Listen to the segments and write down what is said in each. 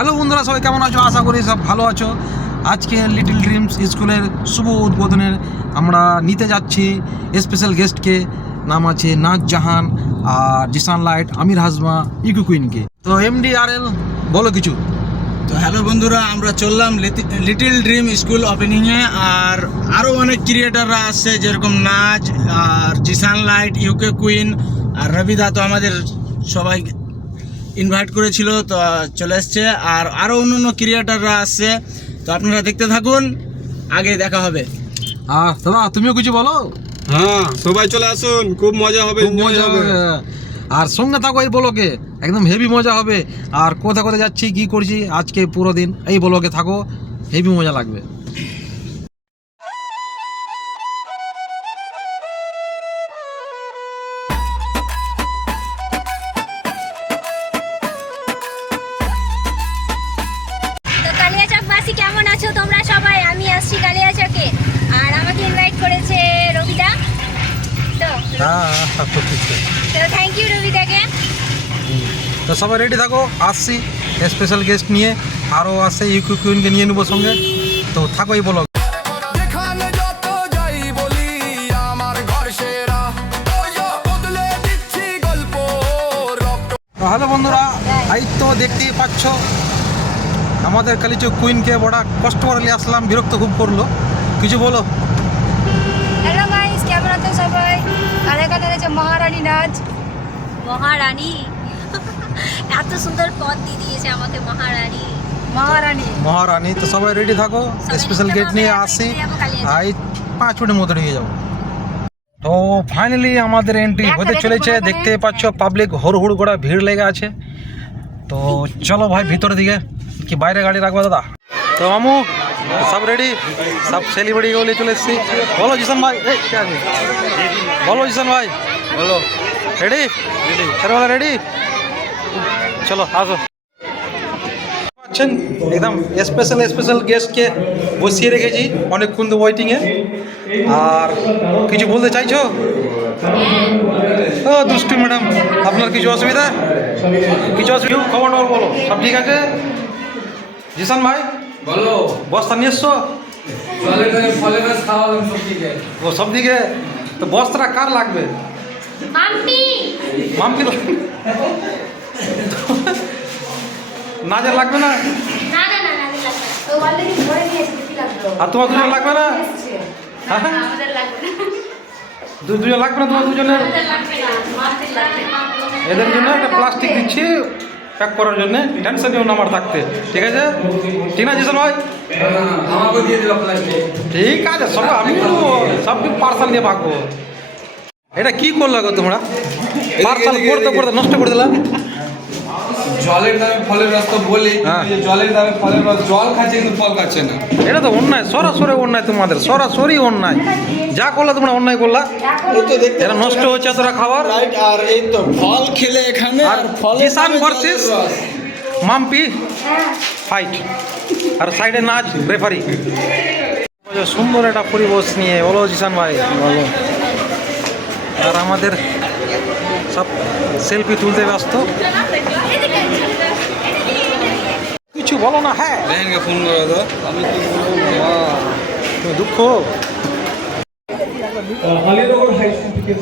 Hello বন্ধুরা, সবাই কেমন আছো? আশা করি সব ভালো আছো। আজকে লিটল ড্রিমস স্কুলের শুভ উদ্বোধনের আমরা নিতে যাচ্ছি স্পেশাল গেস্টকে। নাম আছে নাজ জাহান আর জিসান লাইট, আমির হাজমা, ইকু কুইনকে। তো MDRL বলো কিছু। তো হ্যালো বন্ধুরা, আমরা চললাম লিটল ড্রিম স্কুল ওপেনিংয়ে। আর আরও অনেক ক্রিয়েটাররা আসছে, যেরকম নাজ আর জিসান লাইট, ইউকে কুইন আর রবিদা। তো আমাদের সবাই ইনভাইট করেছিল, তো চলে এসছে। আর আরও অন্য ক্রিয়েটাররা আসছে, তো আপনারা দেখতে থাকুন, আগে দেখা হবে। দাদা তুমিও কিছু বলো। হ্যাঁ, সবাই চলে আসুন, খুব মজা হবে, খুব মজা হবে। আর সঙ্গে থাকো এই ব্লগে, একদম হেভি মজা হবে। আর কোথায় কোথায় যাচ্ছি, কি করছি আজকে পুরো দিন এই ব্লগে থাকো, হেভি মজা লাগবে। তো কালিয়াচকবাসী কেমন আছো তোমরা সবাই? আমি আসছি কালিয়াচকে, আর আমাকে ইনভাইট করেছে রবিদা। তো থ্যাংক ইউ রবিদাকে। তো সবাই রেডি থাকো, আসছি স্পেশাল গেস্ট নিয়ে, আরও আসছে ইউকিউ কুইনকে নিয়ে নেবো সঙ্গে। তো থাকো এই ব্লগ। হ্যালো বন্ধুরা, এই তো দেখতেই পাচ্ছ আমাদের কালিচক কুইনকে বড় কষ্ট করে নিয়ে আসলাম, বিরক্ত খুব করলো। কিছু বলো। হ্যালো গাইস, কেমন আছো সবাই? আর এখানে রয়েছে মহারানী নাজ। মহারানী এত সুন্দর পদ দিয়ে দিয়েছে আমাকে, মহারানী মহারানী মহারানী। তো সবাই রেডি থাকো, স্পেশাল গেট নিয়ে আসছি, এই 5 মিনিটের মধ্যে নিয়ে যাবো। তো ফাইনালি আমাদের এন্ট্রি হতে চলেছে। দেখতে পাচ্ছ পাবলিক হুড় করে ভিড় লেগে আছে। তো চলো ভাই ভিতরের দিকে, কি বাইরে গাড়ি রাখবো দাদা? তো মামু সব রেডি, সব সেলিব্রিটি গুলো চলে এসেছি। বলো জিসান ভাই, বলো জিসান ভাই, বলো রেডি? রেডি, চলো আসো। একদম স্পেশাল গেস্টকে বসিয়ে রেখেছি অনেকক্ষণ তো ওয়েটিংয়ে। আর কিছু বলতে চাইছো? ও দুষ্টু ম্যাডাম, আপনার কিছু অসুবিধা? খবর বলো, সব ঠিক আছে? জিসান ভাই বলো, বস্তা নিয়ে এসছো? ও সব দিকে। তো বস্তাটা কার লাগবে? মাম্পি নাজের লাগবে না? আর তোমার দুজন লাগবে না? দুজন লাগবে না তোমার দুজনের? এদের জন্য একটা প্লাস্টিক দিচ্ছি প্যাক করার জন্য, টেনশন নিও না আমার থাকতে, ঠিক আছে? ঠিক না জিসান ভাই? আমাকে দিয়ে দিবা প্লাস্টিক। ঠিক আছে, সব আমি সব পার্সেল দিয়ে ভাগবো। এটা কি করলা গো তোমরা? পার্সেল করতে করতে নষ্ট করে দিলা। জলের দামে ফলের রস তো বলি, জলের দামে ফলের রস, জল খাচ্ছে কিন্তু ফল খাচ্ছে না। এটা তো অন্যায়, সরাসরি অন্যায়, তোমাদের সরাসরি অন্যায়। যা করলা তোমরা অন্যায় করলা। এটা নষ্ট হচ্ছে তোরা খাবার। আর এই তো ফল খেলে এখানে, আর জিসান ভার্সেস মাম্পি ফাইট, আর সাইডে নাচ রেফারি। সুন্দর একটা পরিবেশ নিয়ে বলো জিসান ভাই, বলো। আর আমাদের সব সেলফি তুলতে ব্যস্ত, কিছু বলো না। হ্যাঁ ফোন করে দাও, আমি কি বলবো? দুঃখ। আলিনগর হাই স্কুল থেকে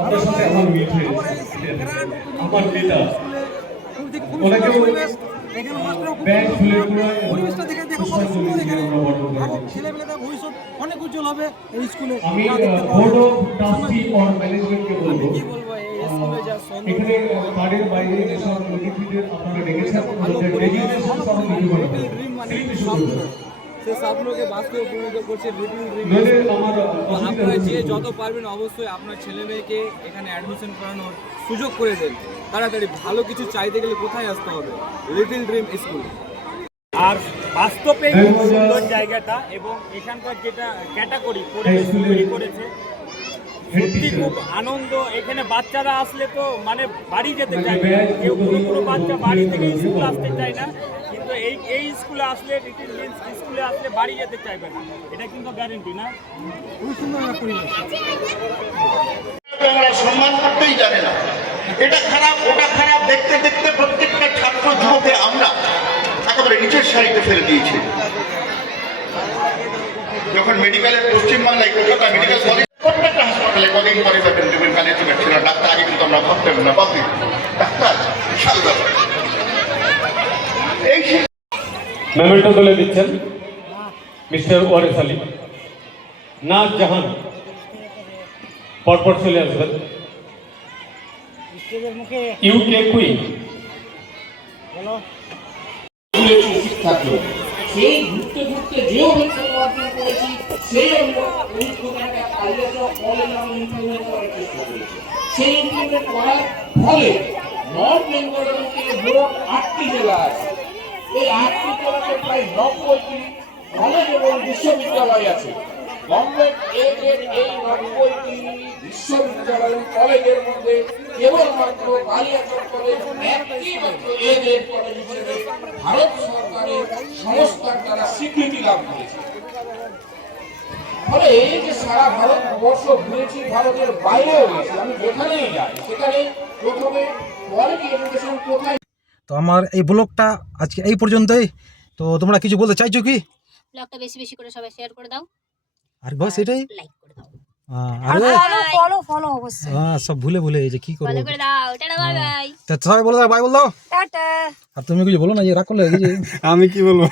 আপনার সাথে আমার মিট হয়েছে। আমার পিতা ওনাকে ব্যাংক খুলে পরিবেশটা দেখে দেখো কত সুন্দর এখানে। ছেলেমেয়েদের ভবিষ্যৎ অনেক উজ্জ্বল হবে এই স্কুলে। আমি বোর্ড অফ ট্রাস্টি অর ম্যানেজমেন্টকে বলবো, কি বলবো, এই স্কুলে যা সুন্দর এখানে কার্ডের বাইরে যেসব অতিথিদের আপনারা ডেকেছেন তাদের ডেজিগনেশন সহ কিছু করবেন। সে স্বপ্নকে বাস্তবে পরিণত করছে লিটল ড্রিম। নইলে আমার আপনারা যে যত পারবেন অবশ্যই আপনার ছেলে মেয়েকে এখানে অ্যাডমিশন করানোর সুযোগ করে দেন। তাড়াতাড়ি ভালো কিছু চাইতে গেলে কোথায় আসতে হবে? Little dream school. আর বাস্তবে খুব সুন্দর জায়গাটা, এবং এখানকার যেটা ক্যাটাগরি পরিবেশ তৈরি করেছে, সত্যি খুব আনন্দ। এখানে বাচ্চারা আসলে তো মানে বাড়ি যেতে চায় না, কেউ কোনো বাচ্চা বাড়ি থেকে স্কুল আসতে চায় না, কিন্তু এই স্কুলে আসলে লিটল ড্রিমস স্কুলে আসলে বাড়ি যেতে চাইবে না, এটা কিন্তু গ্যারেন্টি না? খুব সুন্দর একটা পরিবেশ। সম্মান করতেই জানে না, এটা খারাপ ওটা খারাপ, দেখতে দেখতে মেমেন্টো তুলে দিচ্ছেন মিস্টার ওয়ারেস আলী, নাজ জাহান পরপর চলে আসবেন, ইউকে কুইন, সেই ঘুরতে ঘুরতে যে অভিজ্ঞতা অর্জন করেছি সেই অভিজ্ঞতাটা কালিয়াচক কলেজ আমি ইমপ্লিমেন্ট করার চেষ্টা করেছি। সেই ইমপ্লিমেন্ট করার ফলে নর্থ বেঙ্গলের থেকে মোট 8টি জেলা আছে। এই 8টি জেলাতে প্রায় 90টি কলেজ এবং বিশ্ববিদ্যালয় আছে। গভর্নমেন্ট এডেড এই 90টি বিশ্ববিদ্যালয় এবং কলেজের মধ্যে কেবলমাত্র কালিয়াচক কলেজ একটি মাত্র এডেড কলেজ হিসেবে ভারত সরকারের সংস্থার দ্বারা স্বীকৃতি লাভ করেছে। ফলে এই যে সারা ভারতবর্ষ ঘুরেছি, ভারতের বাইরেও গেছি, আমি যেখানেই যাই সেখানে প্রথমে কোয়ালিটি এডুকেশন কোথায়। তো আমার এই ব্লগটা আজকে এই পর্যন্তই। তো তোমরা কিছু বলতে চাইছো কি? ব্লগটা বেশি বেশি করে সবাই শেয়ার করে দাও, আর বাস এটাই। লাইক করে দাও, আর ফলো অবশ্যই সব ভুলে এই যে কি করবো। ফলো করে দাও। Tata bye bye. তা সবাই বলে দাও, বাই বল দাও। টাটা। আর তুমি কিছু বলো না, যে রাগ করলে এই যে আমি কি বলবো?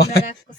আমরা রাখবো।